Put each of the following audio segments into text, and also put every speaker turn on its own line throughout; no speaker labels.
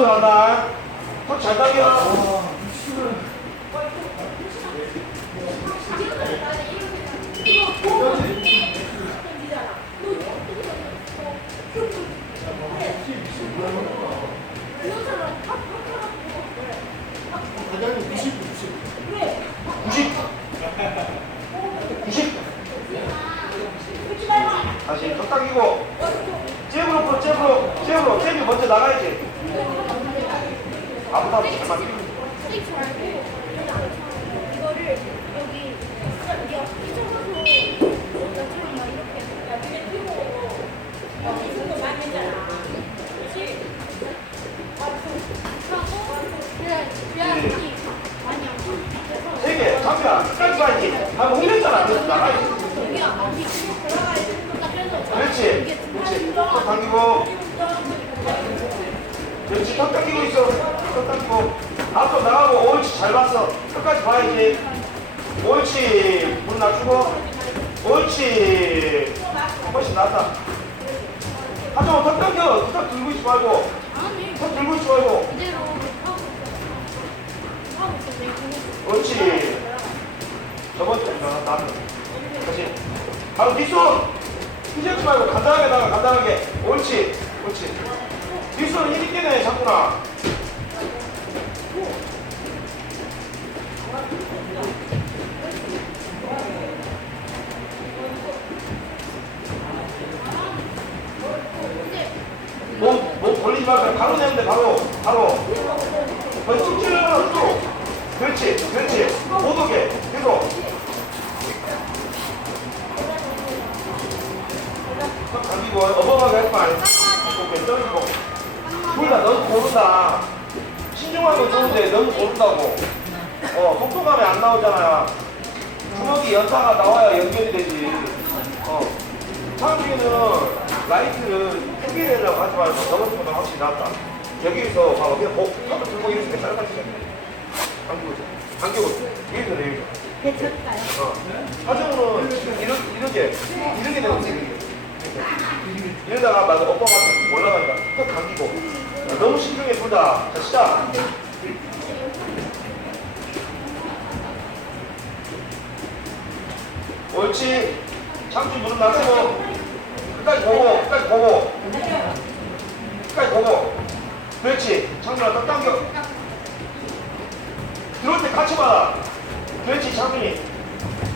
들어간다. 턱잘 당겨.
과장님 90, 90.
90. 90. 다시 턱 당기고. 잽으로 잽으로. 잽으로. 잽이 먼저 나가야지. 아무나 잘 맞게.
스테이크 말고 이거를 여기 여기가 이쪽으로 나처럼 막 이렇게 그냥 피고 이 정도 많이 했잖아 그렇지? 하고 그래 그래야지 많이
안세 개. 장비야. 끝까지 가야지. 하고 흘렸잖아. 그래서.
여기가 되는 그래서
그렇지. 그렇지. 턱 당기고. 당기고 있어. 턱 당기고. 앞으로 나가고. 옳지. 잘 봤어. 끝까지 봐야지. 옳지. 문 낮추고. 옳지. 훨씬 낫다. 하정아, 턱 당겨. 턱 들고 있지 말고. 턱 들고 있지 말고. 옳지. 저번 주에 나는 다시. 바로 뒷손. 휘젓지 말고 간단하게 나가, 간단하게. 옳지. 옳지. 힘 있게 내, 자꾸나. 몸, 몸 벌리지 말고 바로 내면 돼, 바로. 바로. 거의 쭉 찔러서 쭉. 신중하면 좋은데 너무 고른다고. 어, 속도감이 안 나오잖아. 주먹이 연타가 나와야 연결이 되지. 어. 차중에는 라이트를 크게 내려고 하지 말고 저번 보다 확실히 낫다. 여기서 봐봐. 그냥 목, 턱을 들고 이렇게 짧아지잖 당기고 있어. 당기고 있어. 여기서 내리고.
괜찮을까요?
어. 하정우는 지금 이러, 이렇게, 이렇게 되고 있어. 이렇게. 이러다가 막 오빠가 올라가니까 신중해 둘 다. 자, 시작. 옳지. 참치 무릎 낮추고. 끝까지 보고, 끝까지 보고. 끝까지 보고. 그렇지. 창준아, 딱 당겨. 들어올 때 같이 봐라. 그렇지, 창준이.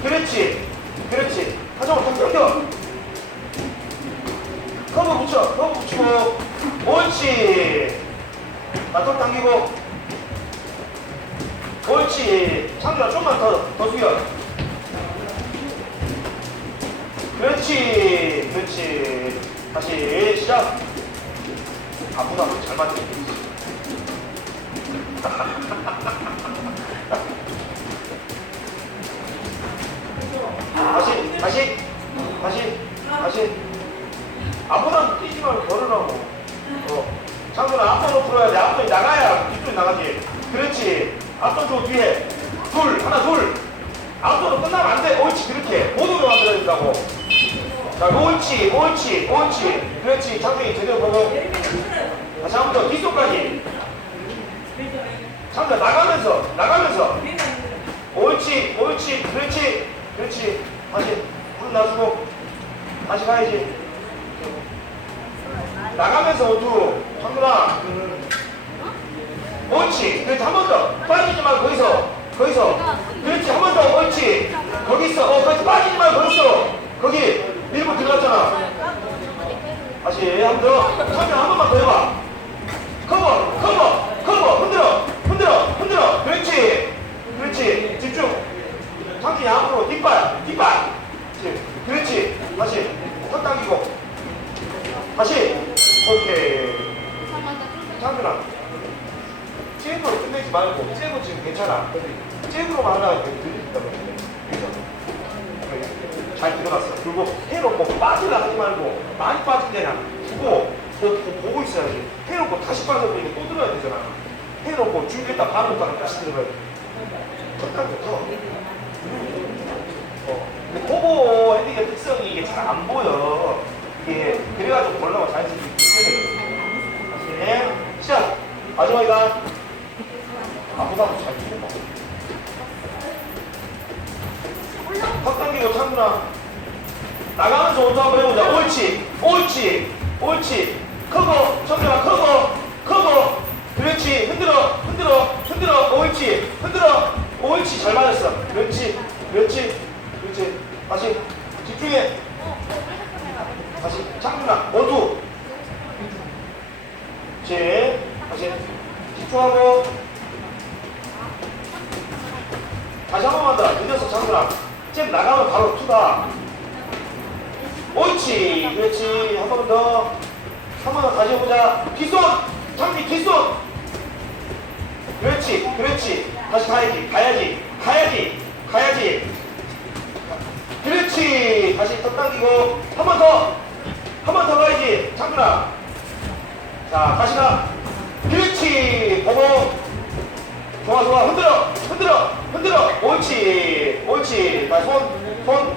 그렇지. 그렇지. 하정우, 딱 당겨. 커브 붙여. 커브 붙이고. 옳지. 나턱 당기고. 옳지. 창준아, 좀만 더, 더 숙여. 그렇지. 그렇지. 다시 시작. 아무나 잘 맞네. 다시, 다시, 다시, 다시. 아무나 뛰지 말고 걸으라고. 어. 창준아, 앞선으로 풀어야 돼. 앞선이 나가야 뒷선이 나가지. 그렇지. 앞선 줘, 뒤에. 둘, 하나, 둘. 앞선으로 끝나면 안 돼. 옳지, 그렇게. 모두로 만들어야 된다고. 자, 옳지, 옳지, 옳지. 그렇지. 창준이 제대로 보고. 다시 한 번 더. 뒷손까지. 창준아, 나가면서, 나가면서. 옳지, 옳지, 그렇지, 그렇지. 다시 무릎 놔주고 다시 가야지. 나가면서 오투, 창준아. 옳지, 그렇지 한번 더. 빠지 상준아. 잽으로 끝내지 말고 잽은 지금 괜찮아. 잽으로만 하다가 들린다 잘 들어갔어. 그리고 해놓고 빠지려하지 말고 많이 빠진 데나 두고 보고 있어야지. 해놓고 다시 빠져버리면 또 들어야 되잖아. 해놓고 죽겠다 바로 가면 다시 들어가야 돼. 턱까지 더. 어. 근데 코보 핸디의 특성이 이게 잘 안 보여. 이게 그래가지고 보려 마지막이다. 아무나 잘 죽겠다. 턱 당기고 참구나. 나가면서 온도 한번 해보자. 옳지, 옳지, 옳지. 크고, 청결아, 크고, 크고. 그렇지. 흔들어, 흔들어, 흔들어. 옳지, 흔들어. 옳지. 잘 맞았어. 그렇지, 그렇지, 그렇지. 다시 집중해. 다시 창준아, 모두. 그렇지. 다시 집중하고. 다시 한 번만 더. 늦었어, 창준아. 잼 나가면 바로 투다. 옳지. 그렇지. 한 번 더. 한 번 더 다시 해보자. 뒷손. 창준이 뒷손. 그렇지. 그렇지. 다시 가야지. 가야지. 가야지. 가야지. 그렇지. 다시 더 당기고. 한 번 더. 한 번 더 가야지. 창준아. 자, 다시 가. 그렇지. 보고. 좋아, 좋아. 흔들어. 흔들어. 흔들어. 옳지. 옳지. 자, 손. 손.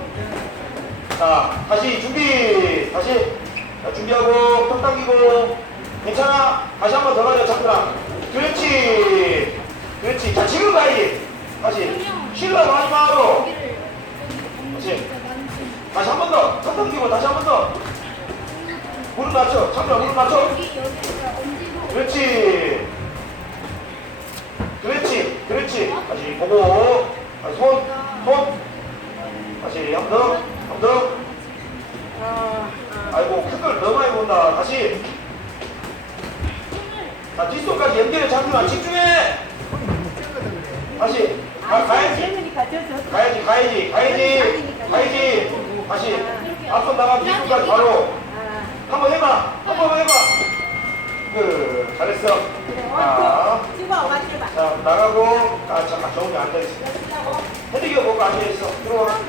자, 다시 준비. 다시. 자, 준비하고. 턱 당기고. 괜찮아. 다시 한 번 더 가자, 창준아. 그렇지. 그렇지. 자, 지금 가야지. 다시. 쉬려고 하지 마로. 그렇지. 다시 한 번 더. 턱 당기고 다시 한 번 더. 무릎 낮춰. 창준아, 무릎 그렇지. 그렇지. 보고. 다시 손. 손. 다시 번 더. 아이고, 큰걸 너무 많이 본다. 다시. 자, 뒷손까지 연결해 잠깐만 집중해. 다시. 가, 가야지. 가야지, 가야지, 가야지. 가야지. 다시. 앞손 나가 뒷손까지 바로. 한번 해봐. 한번 해봐. 그, 잘했어. 자. 자, 나가고, 아, 잠깐, 정훈이 앉아있어. 헤드기어 보고 앉아있어. 들어와.